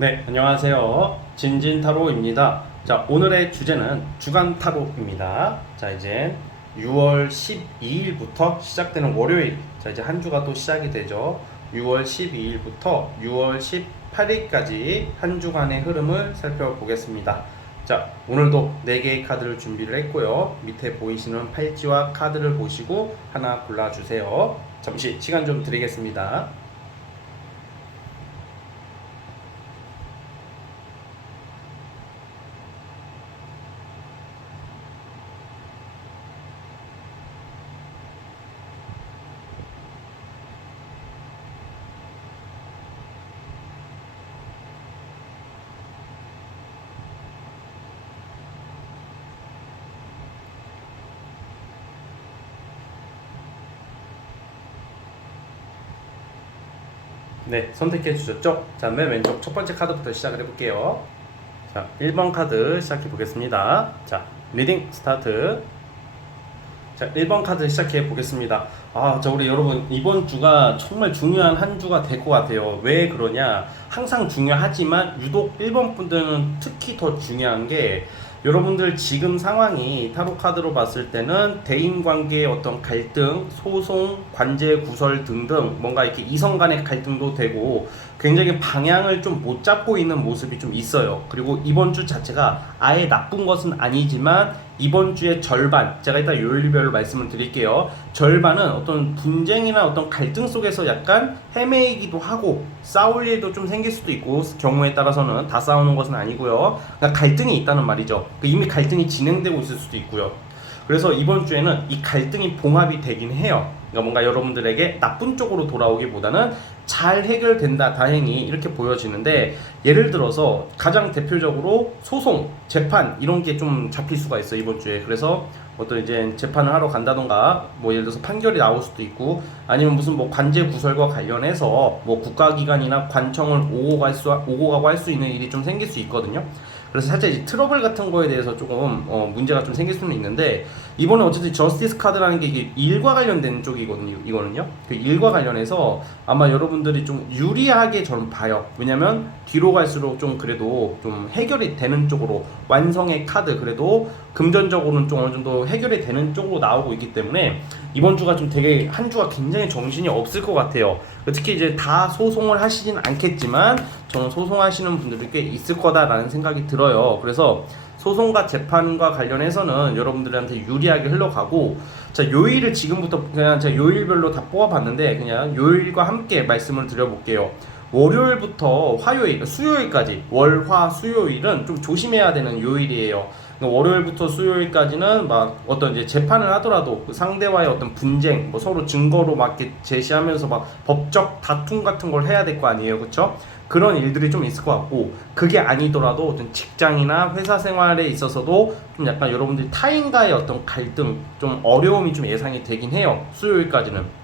네, 안녕하세요. 진진타로입니다. 자, 오늘의 주제는 주간 타로입니다. 자, 이제 6월 12일부터 시작되는 월요일. 자, 이제 한 주가 또 시작이 되죠. 6월 12일부터 6월 18일까지 한 주간의 흐름을 살펴보겠습니다. 자, 오늘도 4개의 카드를 준비를 했고요. 밑에 보이시는 팔찌와 카드를 보시고 하나 골라주세요. 잠시 시간 좀 드리겠습니다. 네, 선택해 주셨죠? 자, 맨 왼쪽 첫 번째 카드부터 시작을 해볼게요. 자, 1번 카드 시작해 보겠습니다. 자, 리딩 스타트. 자, 1번 카드 시작해 보겠습니다. 자, 우리 여러분, 이번 주가 정말 중요한 한 주가 될 것 같아요. 왜 그러냐? 항상 중요하지만, 유독 1번 분들은 특히 더 중요한 게, 여러분들 지금 상황이 타로 카드로 봤을 때는 대인 관계의 어떤 갈등, 소송, 관제 구설 등등 뭔가 이렇게 이성 간의 갈등도 되고 굉장히 방향을 좀 못 잡고 있는 모습이 좀 있어요. 그리고 이번 주 자체가 아예 나쁜 것은 아니지만 이번 주의 절반, 제가 이따 요일별로 말씀을 드릴게요. 절반은 어떤 분쟁이나 어떤 갈등 속에서 약간 헤매이기도 하고 싸울 일도 좀 생길 수도 있고, 경우에 따라서는 다 싸우는 것은 아니고요. 그러니까 갈등이 있다는 말이죠. 이미 갈등이 진행되고 있을 수도 있고요. 그래서 이번 주에는 이 갈등이 봉합이 되긴 해요. 그러니까 뭔가 여러분들에게 나쁜 쪽으로 돌아오기보다는 잘 해결된다, 다행히 이렇게 보여지는데, 예를 들어서 가장 대표적으로 소송, 재판 이런 게 좀 잡힐 수가 있어요, 이번 주에. 그래서 어떤 이제 재판을 하러 간다던가, 뭐 예를 들어서 판결이 나올 수도 있고, 아니면 무슨 뭐 관제 구설과 관련해서 뭐 국가기관이나 관청을 오고 가고 할 수 있는 일이 좀 생길 수 있거든요. 그래서 살짝 이제 트러블 같은 거에 대해서 조금 문제가 좀 생길 수는 있는데, 이번에 어쨌든 저스티스 카드라는 게 이게 일과 관련된 쪽이거든요. 이거는요. 그 일과 관련해서 아마 여러분들이 좀 유리하게 저는 봐요. 왜냐면 뒤로 갈수록 좀 그래도 좀 해결이 되는 쪽으로, 완성의 카드, 그래도 금전적으로는 좀 어느 정도 해결이 되는 쪽으로 나오고 있기 때문에 이번 주가 좀 되게 한 주가 굉장히 정신이 없을 것 같아요. 특히 이제 다 소송을 하시진 않겠지만 저는 소송하시는 분들이 꽤 있을 거다라는 생각이 들어요. 그래서 소송과 재판과 관련해서는 여러분들한테 유리하게 흘러가고, 자, 요일을 지금부터 그냥 제가 요일별로 다 뽑아봤는데 그냥 요일과 함께 말씀을 드려볼게요. 월요일부터 화요일, 수요일까지, 월, 화, 수요일은 좀 조심해야 되는 요일이에요. 월요일부터 수요일까지는 막 어떤 이제 재판을 하더라도 그 상대와의 어떤 분쟁, 뭐 서로 증거로 막 이렇게 제시하면서 막 법적 다툼 같은 걸 해야 될 거 아니에요, 그렇죠? 그런 일들이 좀 있을 것 같고, 그게 아니더라도 어떤 직장이나 회사 생활에 있어서도 좀 약간 여러분들이 타인과의 어떤 갈등, 좀 어려움이 좀 예상이 되긴 해요, 수요일까지는.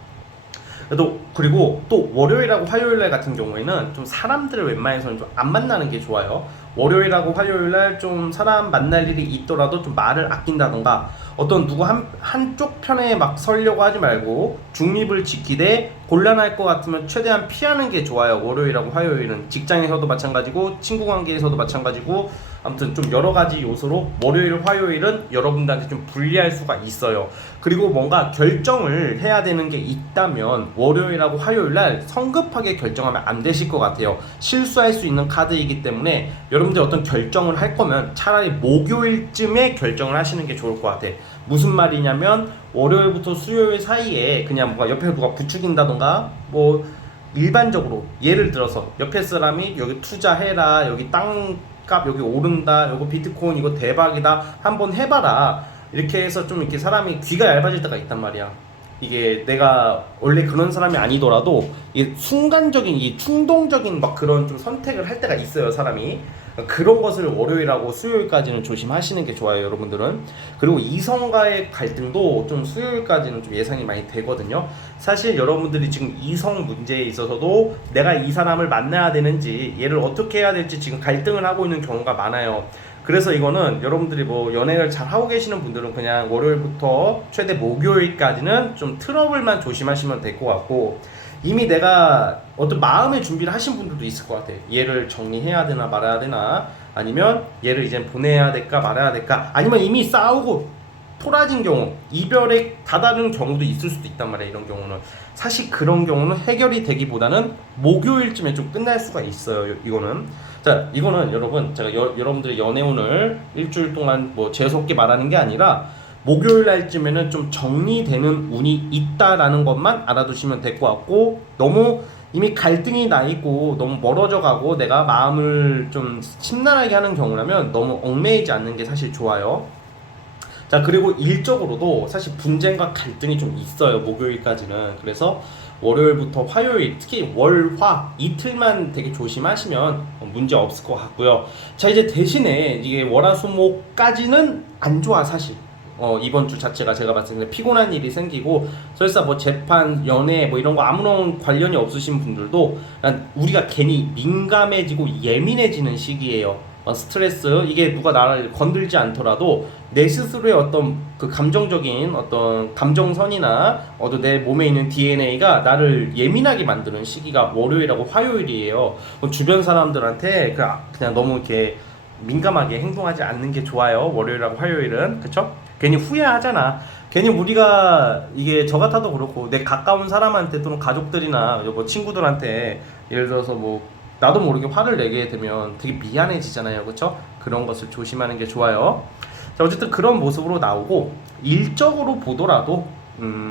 그리고 또 월요일하고 화요일날 같은 경우에는 좀 사람들을 웬만해서는 좀 안 만나는 게 좋아요. 월요일하고 화요일날 좀 사람 만날 일이 있더라도 좀 말을 아낀다던가, 어떤 누구 한쪽 편에 막 서려고 하지 말고 중립을 지키되, 곤란할 것 같으면 최대한 피하는 게 좋아요. 월요일하고 화요일은 직장에서도 마찬가지고 친구 관계에서도 마찬가지고, 아무튼 좀 여러 가지 요소로 월요일, 화요일은 여러분들한테 좀 불리할 수가 있어요. 그리고 뭔가 결정을 해야 되는 게 있다면 월요일하고 화요일날 성급하게 결정하면 안 되실 것 같아요. 실수할 수 있는 카드이기 때문에 여러분들 어떤 결정을 할 거면 차라리 목요일쯤에 결정을 하시는 게 좋을 것 같아. 무슨 말이냐면 월요일부터 수요일 사이에 그냥 뭔가 옆에 누가 부추긴다던가, 뭐 일반적으로 예를 들어서 옆에 사람이 여기 투자해라, 여기 땅값 여기 오른다, 요거 비트코인 이거 대박이다, 한번 해봐라, 이렇게 해서 좀 이렇게 사람이 귀가 얇아질 때가 있단 말이야. 이게 내가 원래 그런 사람이 아니더라도 이게 순간적인, 이 충동적인 막 그런 좀 선택을 할 때가 있어요, 사람이. 그런 것을 월요일하고 수요일까지는 조심하시는 게 좋아요, 여러분들은. 그리고 이성과의 갈등도 좀 수요일까지는 좀 예상이 많이 되거든요. 사실 여러분들이 지금 이성 문제에 있어서도 내가 이 사람을 만나야 되는지, 얘를 어떻게 해야 될지 지금 갈등을 하고 있는 경우가 많아요. 그래서 이거는 여러분들이 뭐 연애를 잘 하고 계시는 분들은 그냥 월요일부터 최대 목요일까지는 좀 트러블만 조심하시면 될 것 같고, 이미 내가 어떤 마음의 준비를 하신 분들도 있을 것 같아. 얘를 정리해야 되나 말아야 되나, 아니면 얘를 이제 보내야 될까 말아야 될까, 아니면 이미 싸우고 토라진 경우, 이별에 다다른 경우도 있을 수도 있단 말이야. 이런 경우는 사실 그런 경우는 해결이 되기보다는 목요일쯤에 좀 끝날 수가 있어요. 이거는 자, 이거는 여러분 제가 여러분들의 연애운을 일주일 동안 뭐 재수없게 말하는 게 아니라 목요일 날쯤에는 좀 정리되는 운이 있다라는 것만 알아두시면 될 것 같고, 너무 이미 갈등이 나 있고 너무 멀어져 가고 내가 마음을 좀 심란하게 하는 경우라면 너무 얽매이지 않는 게 사실 좋아요. 자, 그리고 일적으로도 사실 분쟁과 갈등이 좀 있어요, 목요일까지는. 그래서 월요일부터 화요일, 특히 월, 화 이틀만 되게 조심하시면 문제 없을 것 같고요. 자, 이제 대신에 이게 월화수목까지는 안 좋아 사실. 이번 주 자체가 제가 봤을 때 피곤한 일이 생기고, 설사 뭐 재판, 연애 뭐 이런 거 아무런 관련이 없으신 분들도 우리가 괜히 민감해지고 예민해지는 시기예요. 스트레스, 이게 누가 나를 건들지 않더라도 내 스스로의 어떤 그 감정적인 어떤 감정선이나 내 몸에 있는 DNA가 나를 예민하게 만드는 시기가 월요일하고 화요일이에요. 주변 사람들한테 그냥 너무 이렇게 민감하게 행동하지 않는 게 좋아요. 월요일하고 화요일은. 그쵸? 괜히 후회하잖아. 괜히 우리가, 이게 저 같아도 그렇고 내 가까운 사람한테 또는 가족들이나 뭐 친구들한테 예를 들어서 뭐 나도 모르게 화를 내게 되면 되게 미안해지잖아요. 그쵸? 그런 것을 조심하는 게 좋아요. 자, 어쨌든 그런 모습으로 나오고, 일적으로 보더라도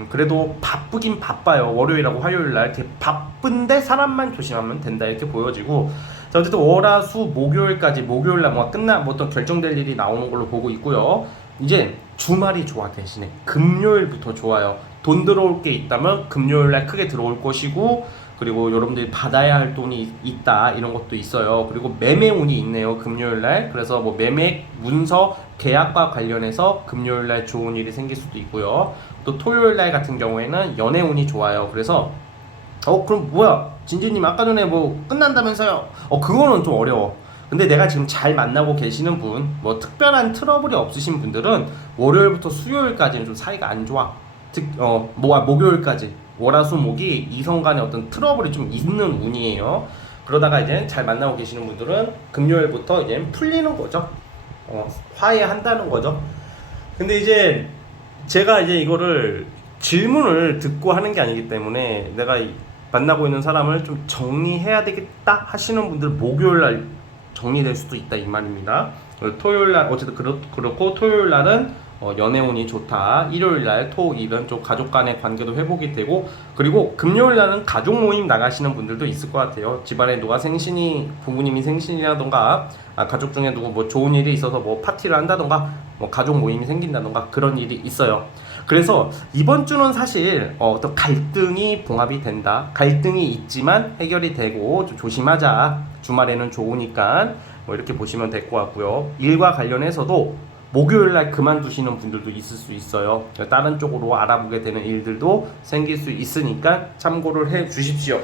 그래도 바쁘긴 바빠요. 월요일하고 화요일날 이렇게 바쁜데 사람만 조심하면 된다, 이렇게 보여지고. 자, 어쨌든 월화수 목요일까지, 목요일날 뭐 어떤 결정될 일이 나오는 걸로 보고 있고요. 이제 주말이 좋아. 대신에 금요일부터 좋아요. 돈 들어올 게 있다면 금요일날 크게 들어올 것이고, 그리고 여러분들이 받아야 할 돈이 있다, 이런 것도 있어요. 그리고 매매운이 있네요, 금요일날. 그래서 뭐 매매 문서 계약과 관련해서 금요일날 좋은 일이 생길 수도 있고요. 또 토요일날 같은 경우에는 연애운이 좋아요. 그래서 그럼 뭐야, 진지님 아까 전에 뭐 끝난다면서요? 그거는 좀 어려워. 근데 내가 지금 잘 만나고 계시는 분, 뭐 특별한 트러블이 없으신 분들은 월요일부터 수요일까지는 좀 사이가 안 좋아. 목요일까지 월화수목이 이성 간의 어떤 트러블이 좀 있는 운이에요. 그러다가 이제 잘 만나고 계시는 분들은 금요일부터 이제 풀리는 거죠. 화해한다는 거죠. 근데 이제 제가 이제 이거를 질문을 듣고 하는 게 아니기 때문에, 내가 만나고 있는 사람을 좀 정리해야 되겠다 하시는 분들 목요일날 정리될 수도 있다, 이 말입니다. 토요일날 어쨌든 그렇고, 토요일날은 연애운이 좋다. 일요일날 토, 이변 쪽 가족 간의 관계도 회복이 되고, 그리고 금요일날은 가족 모임 나가시는 분들도 있을 것 같아요. 집안에 누가 부모님이 생신이라던가, 가족 중에 누구 뭐 좋은 일이 있어서 뭐 파티를 한다던가, 뭐 가족 모임이 생긴다던가, 그런 일이 있어요. 그래서 이번 주는 사실 어떤 갈등이 봉합이 된다. 갈등이 있지만 해결이 되고, 좀 조심하자. 주말에는 좋으니까 뭐 이렇게 보시면 될 것 같고요. 일과 관련해서도 목요일날 그만두시는 분들도 있을 수 있어요. 다른 쪽으로 알아보게 되는 일들도 생길 수 있으니까 참고를 해 주십시오.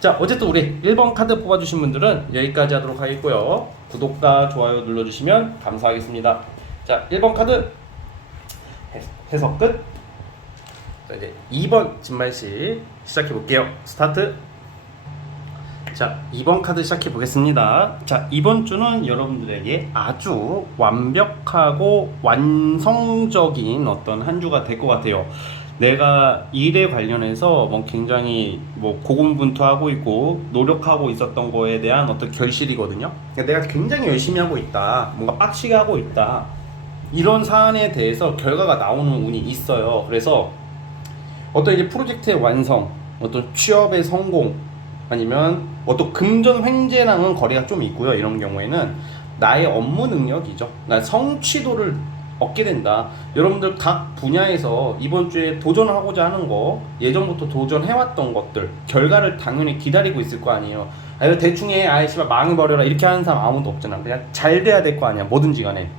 자, 어쨌든 우리 1번 카드 뽑아주신 분들은 여기까지 하도록 하겠고요. 구독과 좋아요 눌러주시면 감사하겠습니다. 자, 1번 카드 해석 끝. 자, 이제 2번 진말씨 시작해 볼게요. 스타트. 자, 2번 카드 시작해 보겠습니다. 자, 이번 주는 여러분들에게 아주 완벽하고 완성적인 어떤 한 주가 될 것 같아요. 내가 일에 관련해서 뭐 굉장히 뭐 고군분투하고 있고 노력하고 있었던 거에 대한 어떤 결실이거든요. 그러니까 내가 굉장히 열심히 하고 있다, 뭔가 빡시게 하고 있다, 이런 사안에 대해서 결과가 나오는 운이 있어요. 그래서 어떤 이제 프로젝트의 완성, 어떤 취업의 성공, 아니면 어떤 금전 횡재랑은 거리가 좀 있고요. 이런 경우에는 나의 업무 능력이죠. 나 성취도를 얻게 된다. 여러분들 각 분야에서 이번 주에 도전하고자 하는 거, 예전부터 도전해왔던 것들, 결과를 당연히 기다리고 있을 거 아니에요. 이거 대충 해, 씨발 망해버려라, 이렇게 하는 사람 아무도 없잖아. 그냥 잘 돼야 될 거 아니야, 뭐든지 간에.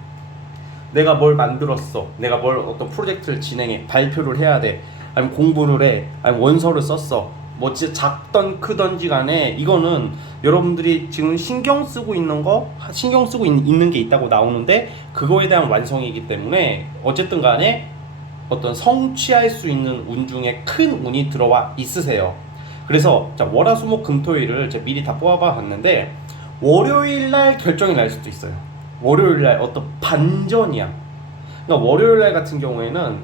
내가 뭘 만들었어, 내가 뭘 어떤 프로젝트를 진행해, 발표를 해야 돼, 아니면 공부를 해, 아니면 원서를 썼어, 뭐 진짜 작던 크던지 간에 이거는 여러분들이 지금 신경 쓰고 있는 게 있다고 나오는데, 그거에 대한 완성이기 때문에 어쨌든 간에 어떤 성취할 수 있는 운 중에 큰 운이 들어와 있으세요. 그래서 자, 월화수목금토일을 제가 미리 다 뽑아봐 봤는데 월요일 날 결정이 날 수도 있어요. 월요일 날 어떤 반전이야. 그러니까 월요일 날 같은 경우에는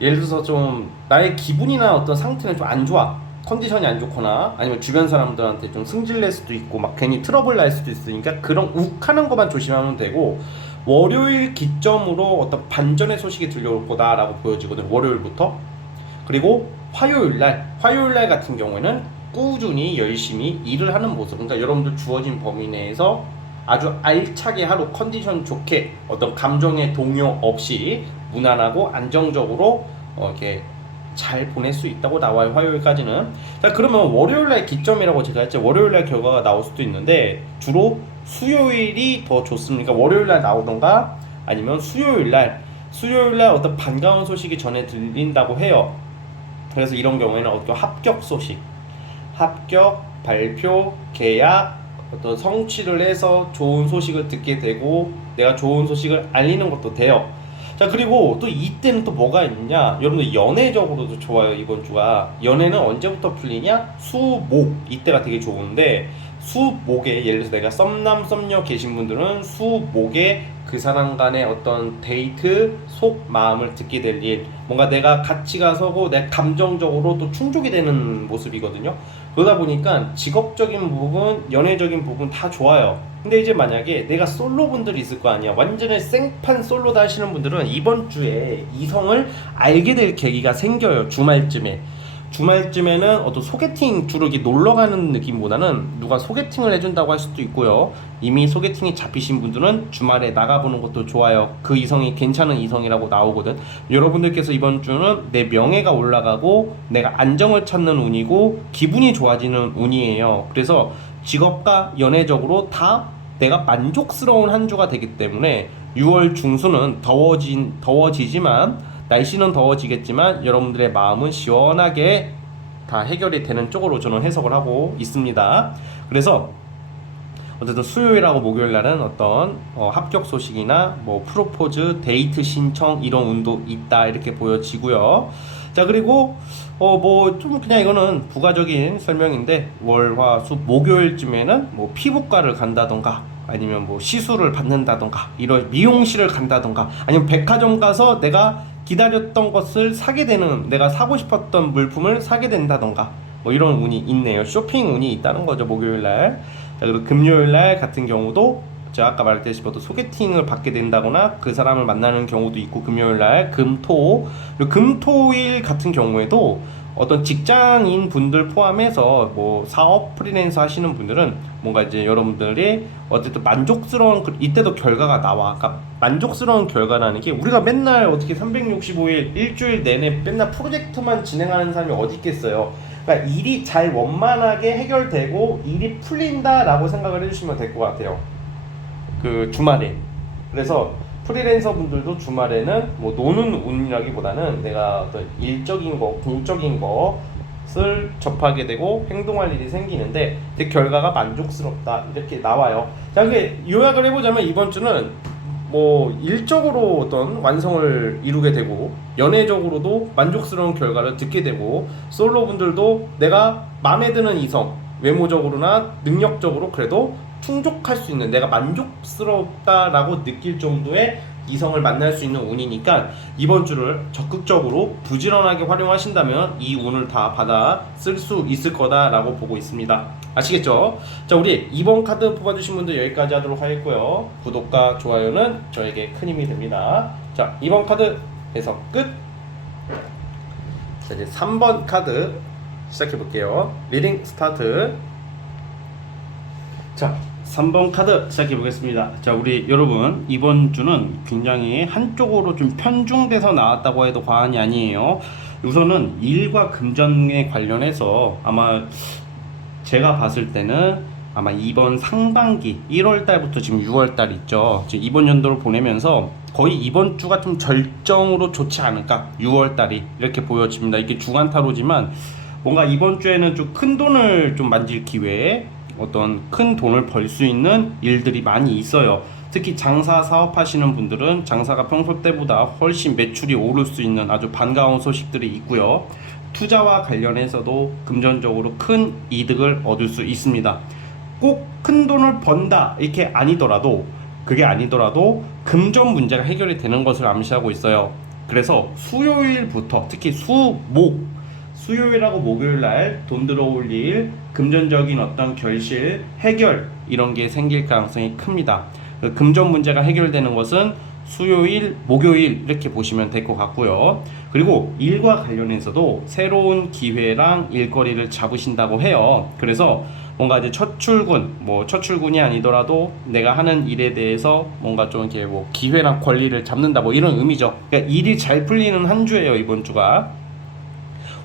예를 들어서 좀 나의 기분이나 어떤 상태는 좀 안 좋아. 컨디션이 안 좋거나 아니면 주변 사람들한테 좀 승질낼 수도 있고 막 괜히 트러블 날 수도 있으니까 그런 욱하는 것만 조심하면 되고 월요일 기점으로 어떤 반전의 소식이 들려올 거다라고 보여지거든요. 월요일부터. 그리고 화요일 날 같은 경우에는 꾸준히 열심히 일을 하는 모습. 그러니까 여러분들 주어진 범위 내에서 아주 알차게 하루 컨디션 좋게 어떤 감정의 동요 없이 무난하고 안정적으로 이렇게 잘 보낼 수 있다고 나와요. 화요일까지는. 자, 그러면 월요일날 기점이라고 제가 했죠. 월요일날 결과가 나올 수도 있는데 주로 수요일이 더 좋습니까? 월요일날 나오던가 아니면 수요일날 어떤 반가운 소식이 전해 들린다고 해요. 그래서 이런 경우에는 어떤 합격 소식, 합격, 발표, 계약, 어떤 성취를 해서 좋은 소식을 듣게 되고 내가 좋은 소식을 알리는 것도 돼요. 자, 그리고 또 이때는 또 뭐가 있느냐, 여러분들 연애적으로도 좋아요. 이번 주가 연애는 언제부터 풀리냐, 수목 이때가 되게 좋은데 수목에 예를 들어서 내가 썸남 썸녀 계신 분들은 수목에 그 사람 간의 어떤 데이트 속 마음을 듣게 될 일, 뭔가 내가 가치가 서고 내 감정적으로 또 충족이 되는 모습이거든요. 그러다 보니까 직업적인 부분, 연애적인 부분 다 좋아요. 근데 이제 만약에 내가 솔로 분들이 있을 거 아니야. 완전히 생판 솔로다 하시는 분들은 이번 주에 이성을 알게 될 계기가 생겨요. 주말쯤에는 어떤 소개팅, 주로 이렇게 놀러 가는 느낌보다는 누가 소개팅을 해준다고 할 수도 있고요. 이미 소개팅이 잡히신 분들은 주말에 나가보는 것도 좋아요. 그 이성이 괜찮은 이성이라고 나오거든. 여러분들께서 이번 주는 내 명예가 올라가고 내가 안정을 찾는 운이고 기분이 좋아지는 운이에요. 그래서 직업과 연애적으로 다 내가 만족스러운 한 주가 되기 때문에 6월 중순은 더워지지만 날씨는 더워지겠지만 여러분들의 마음은 시원하게 다 해결이 되는 쪽으로 저는 해석을 하고 있습니다. 그래서 어쨌든 수요일하고 목요일 날은 어떤 합격 소식이나 뭐 프로포즈, 데이트 신청 이런 운도 있다 이렇게 보여지고요. 자, 그리고 뭐 좀 그냥 이거는 부가적인 설명인데 월화수 목요일쯤에는 뭐 피부과를 간다던가 아니면 뭐 시술을 받는다던가 이런 미용실을 간다던가 아니면 백화점 가서 내가 기다렸던 것을 사게 되는, 내가 사고 싶었던 물품을 사게 된다던가 뭐 이런 운이 있네요. 쇼핑 운이 있다는 거죠, 목요일날. 자, 그리고 금요일날 같은 경우도 제가 아까 말했듯이 또 소개팅을 받게 된다거나 그 사람을 만나는 경우도 있고, 금요일날 금토, 그리고 금토일 같은 경우에도 어떤 직장인 분들 포함해서 뭐 사업 프리랜서 하시는 분들은 뭔가 이제 여러분들이 어쨌든 만족스러운 이때도 결과가 나와. 그러니까 만족스러운 결과라는 게 우리가 맨날 어떻게 365일 일주일 내내 맨날 프로젝트만 진행하는 사람이 어디 있겠어요. 그러니까 일이 잘 원만하게 해결되고 일이 풀린다라고 생각을 해주시면 될 것 같아요. 그 주말에. 그래서 프리랜서 분들도 주말에는 뭐 노는 운이라기보다는 내가 어떤 일적인 거, 공적인 것을 접하게 되고 행동할 일이 생기는데 그 결과가 만족스럽다 이렇게 나와요. 자, 이게 요약을 해보자면 이번 주는 뭐 일적으로 어떤 완성을 이루게 되고 연애적으로도 만족스러운 결과를 듣게 되고 솔로 분들도 내가 마음에 드는 이성, 외모적으로나 능력적으로 그래도 충족할 수 있는, 내가 만족스럽다라고 느낄 정도의 이성을 만날 수 있는 운이니까 이번 주를 적극적으로 부지런하게 활용하신다면 이 운을 다 받아 쓸 수 있을 거다라고 보고 있습니다. 아시겠죠? 자, 우리 2번 카드 뽑아주신 분들 여기까지 하도록 하겠고요. 구독과 좋아요는 저에게 큰 힘이 됩니다. 자, 2번 카드 해석 끝. 자, 이제 3번 카드 시작해 볼게요. 리딩 스타트. 자, 3번 카드 시작해 보겠습니다. 자, 우리 여러분, 이번 주는 굉장히 한쪽으로 좀 편중돼서 나왔다고 해도 과언이 아니에요. 우선은 일과 금전에 관련해서 아마 제가 봤을 때는 아마 이번 상반기 1월 달부터 지금 6월 달 있죠. 지금 이번 연도를 보내면서 거의 이번 주가 좀 절정으로 좋지 않을까, 6월 달이 이렇게 보여집니다. 이게 주간 타로지만 뭔가 이번 주에는 좀 큰 돈을 좀 만질 기회에 어떤 큰 돈을 벌 수 있는 일들이 많이 있어요. 특히 장사 사업하시는 분들은 장사가 평소 때보다 훨씬 매출이 오를 수 있는 아주 반가운 소식들이 있고요. 투자와 관련해서도 금전적으로 큰 이득을 얻을 수 있습니다. 꼭 큰 돈을 번다 이렇게 아니더라도 그게 아니더라도 금전 문제가 해결이 되는 것을 암시하고 있어요. 그래서 수요일부터 특히 수요일하고 목요일 날 돈 들어올 일, 금전적인 어떤 결실, 해결 이런 게 생길 가능성이 큽니다. 금전 문제가 해결되는 것은 수요일, 목요일 이렇게 보시면 될 것 같고요. 그리고 일과 관련해서도 새로운 기회랑 일거리를 잡으신다고 해요. 그래서 뭔가 이제 첫 출근이 아니더라도 내가 하는 일에 대해서 뭔가 좀 이렇게 뭐 기회랑 권리를 잡는다 뭐 이런 의미죠. 그러니까 일이 잘 풀리는 한 주예요, 이번 주가.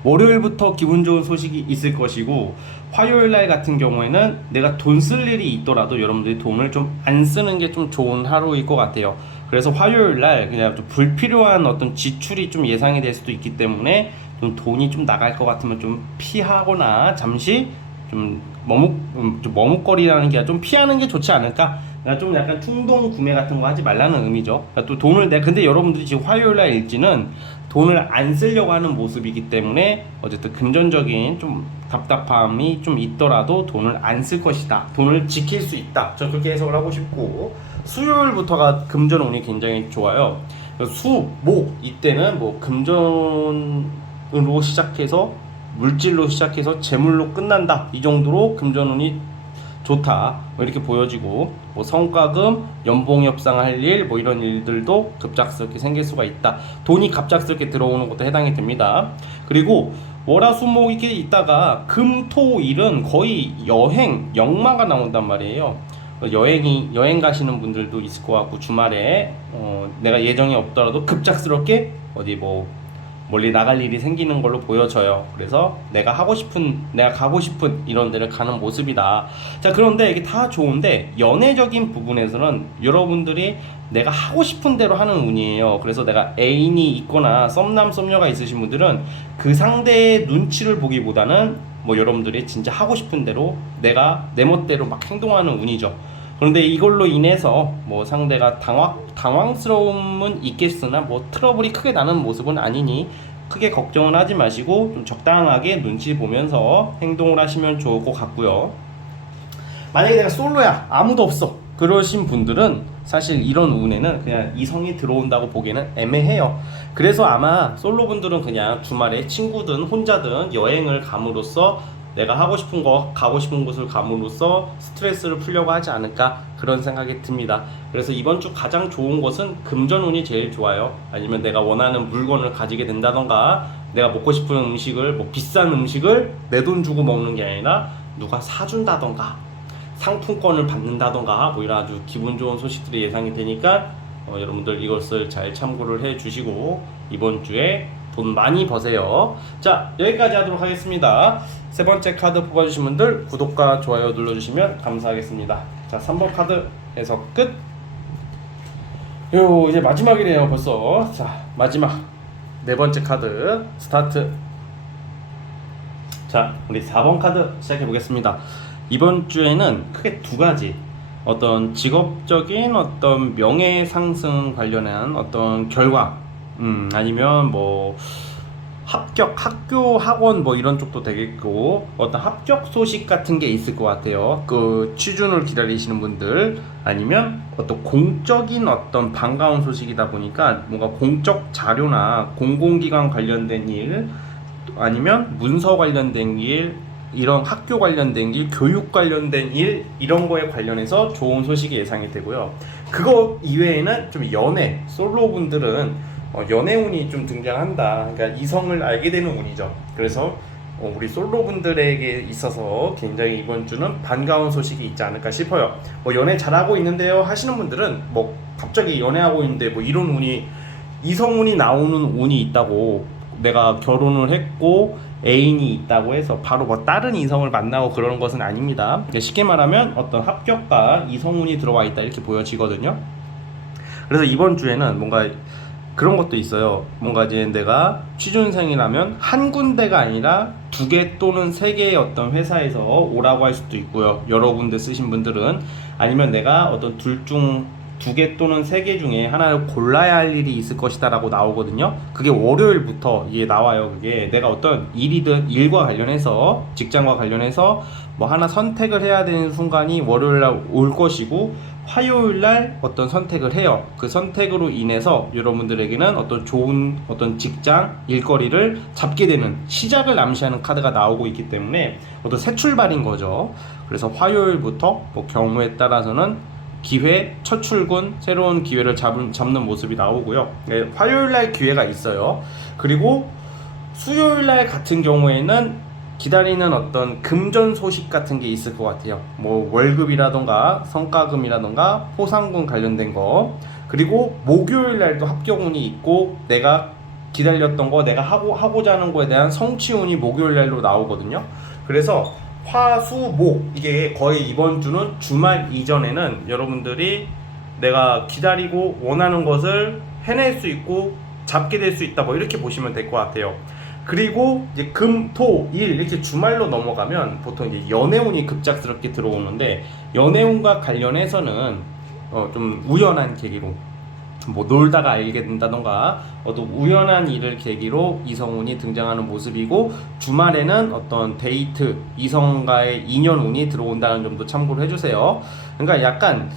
월요일부터 기분 좋은 소식이 있을 것이고, 화요일 날 같은 경우에는 내가 돈 쓸 일이 있더라도 여러분들이 돈을 좀 안 쓰는 게 좀 좋은 하루일 것 같아요. 그래서 화요일 날 그냥 좀 불필요한 어떤 지출이 좀 예상이 될 수도 있기 때문에 좀 돈이 좀 나갈 것 같으면 좀 피하거나 잠시 좀 머뭇거리라는 게 좀 피하는 게 좋지 않을까? 그러니까 좀 약간 충동 구매 같은 거 하지 말라는 의미죠. 그러니까 또 돈을 근데 여러분들이 지금 화요일 날 일지는 돈을 안 쓰려고 하는 모습이기 때문에 어쨌든 금전적인 좀 답답함이 좀 있더라도 돈을 안 쓸 것이다. 돈을 지킬 수 있다. 저 그렇게 해석을 하고 싶고, 수요일부터가 금전 운이 굉장히 좋아요. 목 이때는 뭐 금전으로 시작해서 물질로 시작해서 재물로 끝난다, 이 정도로 금전운이 좋다 뭐 이렇게 보여지고, 뭐 성과금, 연봉 협상할 일 뭐 이런 일들도 급작스럽게 생길 수가 있다. 돈이 갑작스럽게 들어오는 것도 해당이 됩니다. 그리고 월화수목 이렇게 있다가 금토일은 거의 역마가 나온단 말이에요. 여행 가시는 분들도 있을 것 같고, 주말에 내가 예정이 없더라도 급작스럽게 어디 뭐 멀리 나갈 일이 생기는 걸로 보여져요. 그래서 내가 가고 싶은 이런 데를 가는 모습이다. 자, 그런데 이게 다 좋은데 연애적인 부분에서는 여러분들이 내가 하고 싶은 대로 하는 운이에요. 그래서 내가 애인이 있거나 썸남 썸녀가 있으신 분들은 그 상대의 눈치를 보기보다는 뭐 여러분들이 진짜 하고 싶은 대로 내가 내 멋대로 막 행동하는 운이죠. 그런데 이걸로 인해서 뭐 상대가 당황스러움은 있겠으나 뭐 트러블이 크게 나는 모습은 아니니 크게 걱정은 하지 마시고 좀 적당하게 눈치 보면서 행동을 하시면 좋을 것 같고요. 만약에 내가 솔로야, 아무도 없어, 그러신 분들은 사실 이런 운에는 그냥 이성이 들어온다고 보기에는 애매해요. 그래서 아마 솔로분들은 그냥 주말에 친구든 혼자든 여행을 감으로써 내가 가고 싶은 곳을 감으로써 스트레스를 풀려고 하지 않을까, 그런 생각이 듭니다. 그래서 이번 주 가장 좋은 것은 금전운이 제일 좋아요. 아니면 내가 원하는 물건을 가지게 된다던가, 내가 먹고 싶은 음식을, 뭐 비싼 음식을 내 돈 주고 먹는 게 아니라 누가 사준다던가 상품권을 받는다던가 뭐 이런 아주 기분 좋은 소식들이 예상이 되니까 여러분들 이것을 잘 참고를 해 주시고 이번 주에 돈 많이 버세요. 자, 여기까지 하도록 하겠습니다. 세 번째 카드 뽑아주신 분들 구독과 좋아요 눌러주시면 감사하겠습니다. 자, 3번 카드 해석 끝. 이제 마지막이네요 벌써. 자, 마지막 네 번째 카드 스타트. 자, 우리 4번 카드 시작해 보겠습니다. 이번 주에는 크게 두 가지, 어떤 직업적인 어떤 명예 상승 관련한 어떤 결과, 아니면 뭐 합격, 학교, 학원 뭐 이런 쪽도 되겠고, 어떤 합격 소식 같은 게 있을 것 같아요. 그 취준을 기다리시는 분들, 아니면 어떤 공적인 어떤 반가운 소식이다 보니까 뭔가 공적 자료나 공공기관 관련된 일, 아니면 문서 관련된 일, 이런 학교 관련된 일, 교육 관련된 일, 이런 거에 관련해서 좋은 소식이 예상이 되고요. 그거 이외에는 좀 솔로분들은 연애운이 좀 등장한다. 그러니까 이성을 알게 되는 운이죠. 그래서 우리 솔로분들에게 있어서 굉장히 이번 주는 반가운 소식이 있지 않을까 싶어요. 뭐 연애 잘하고 있는데요 하시는 분들은 뭐 갑자기 연애하고 있는데 뭐 이런 운이, 이성운이 나오는 운이 있다고, 내가 결혼을 했고 애인이 있다고 해서 바로 뭐 다른 이성을 만나고 그러는 것은 아닙니다. 쉽게 말하면 어떤 합격과 이성운이 들어와 있다 이렇게 보여지거든요. 그래서 이번 주에는 뭔가 그런 것도 있어요. 뭔가 이제 내가 취준생이라면 한 군데가 아니라 2개 또는 3개의 어떤 회사에서 오라고 할 수도 있고요. 여러 군데 쓰신 분들은, 아니면 내가 어떤 둘 중 두 개 또는 세 개 중에 하나를 골라야 할 일이 있을 것이다 라고 나오거든요. 그게 월요일부터 이게 나와요. 그게 내가 어떤 일이든 일과 관련해서 직장과 관련해서 뭐 하나 선택을 해야 되는 순간이 월요일날 올 것이고, 화요일날 어떤 선택을 해요. 그 선택으로 인해서 여러분들에게는 어떤 좋은 어떤 직장 일거리를 잡게 되는 시작을 암시하는 카드가 나오고 있기 때문에 어떤 새 출발인 거죠. 그래서 화요일부터 뭐 경우에 따라서는 기회, 첫 출근, 새로운 기회를 잡는 모습이 나오고요. 네, 화요일날 기회가 있어요. 그리고 수요일날 같은 경우에는 기다리는 어떤 금전 소식 같은 게 있을 것 같아요. 뭐 월급이라던가 성과금이라던가 포상금 관련된 거. 그리고 목요일 날도 합격운이 있고, 내가 기다렸던 거, 내가 하고자 하는 거에 대한 성취운이 목요일 날로 나오거든요. 그래서 화, 수, 목, 이게 거의 이번 주는 주말 이전에는 여러분들이 내가 기다리고 원하는 것을 해낼 수 있고 잡게 될 수 있다, 뭐 이렇게 보시면 될 것 같아요. 그리고 이제 금, 토, 일 이렇게 주말로 넘어가면 보통 이제 연애운이 급작스럽게 들어오는데, 연애운과 관련해서는 좀 우연한 계기로 뭐 놀다가 알게 된다던가 어떤 우연한 일을 계기로 이성운이 등장하는 모습이고, 주말에는 어떤 데이트, 이성과의 인연운이 들어온다는 점도 참고를 해주세요. 그러니까 약간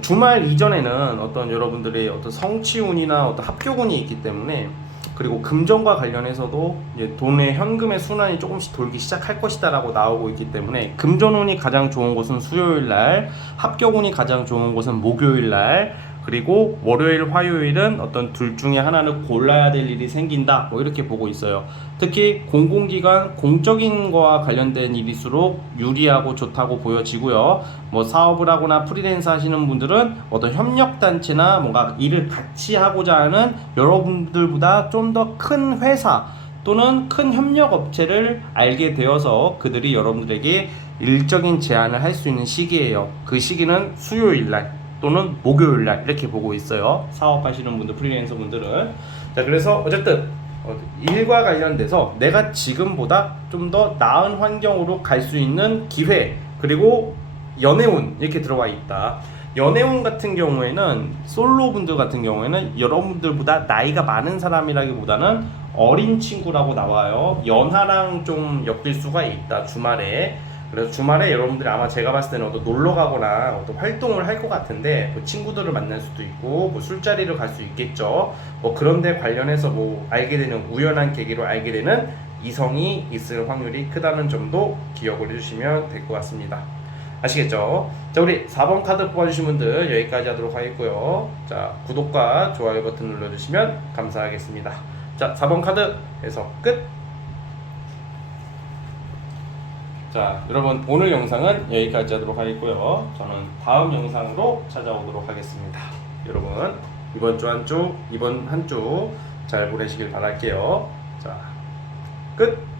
주말 이전에는 어떤 여러분들의 어떤 성취운이나 어떤 합격운이 있기 때문에, 그리고 금전과 관련해서도 이제 돈의 현금의 순환이 조금씩 돌기 시작할 것이다 라고 나오고 있기 때문에, 금전운이 가장 좋은 곳은 수요일날, 합격운이 가장 좋은 곳은 목요일날, 그리고 월요일, 화요일은 어떤 둘 중에 하나를 골라야 될 일이 생긴다, 뭐 이렇게 보고 있어요. 특히 공공기관, 공적인 거와 관련된 일일수록 유리하고 좋다고 보여지고요. 뭐 사업을 하거나 프리랜서 하시는 분들은 어떤 협력단체나 뭔가 일을 같이 하고자 하는 여러분들보다 좀 더 큰 회사 또는 큰 협력업체를 알게 되어서 그들이 여러분들에게 일적인 제안을 할 수 있는 시기예요. 그 시기는 수요일날 또는 목요일날 이렇게 보고 있어요. 사업하시는 분들, 프리랜서 분들은. 자, 그래서 어쨌든 일과 관련돼서 내가 지금보다 좀 더 나은 환경으로 갈 수 있는 기회, 그리고 연애운 이렇게 들어와 있다. 연애운 같은 경우에는, 솔로 분들 같은 경우에는 여러분들보다 나이가 많은 사람이라기보다는 어린 친구라고 나와요. 연하랑 좀 엮일 수가 있다, 주말에. 그래서 주말에 여러분들이 아마 제가 봤을 때는 어떤 놀러 가거나 어떤 활동을 할 것 같은데, 뭐 친구들을 만날 수도 있고 뭐 술자리를 갈 수 있겠죠. 뭐 그런데 관련해서 뭐 알게 되는, 우연한 계기로 알게 되는 이성이 있을 확률이 크다는 점도 기억을 해주시면 될 것 같습니다. 아시겠죠? 자, 우리 4번 카드 뽑아주신 분들 여기까지 하도록 하겠고요. 자, 구독과 좋아요 버튼 눌러주시면 감사하겠습니다. 자, 4번 카드 해석 끝. 자, 여러분 오늘 영상은 여기까지 하도록 하겠고요. 저는 다음 영상으로 찾아오도록 하겠습니다. 여러분 이번 주 한 주 잘 보내시길 바랄게요. 자, 끝.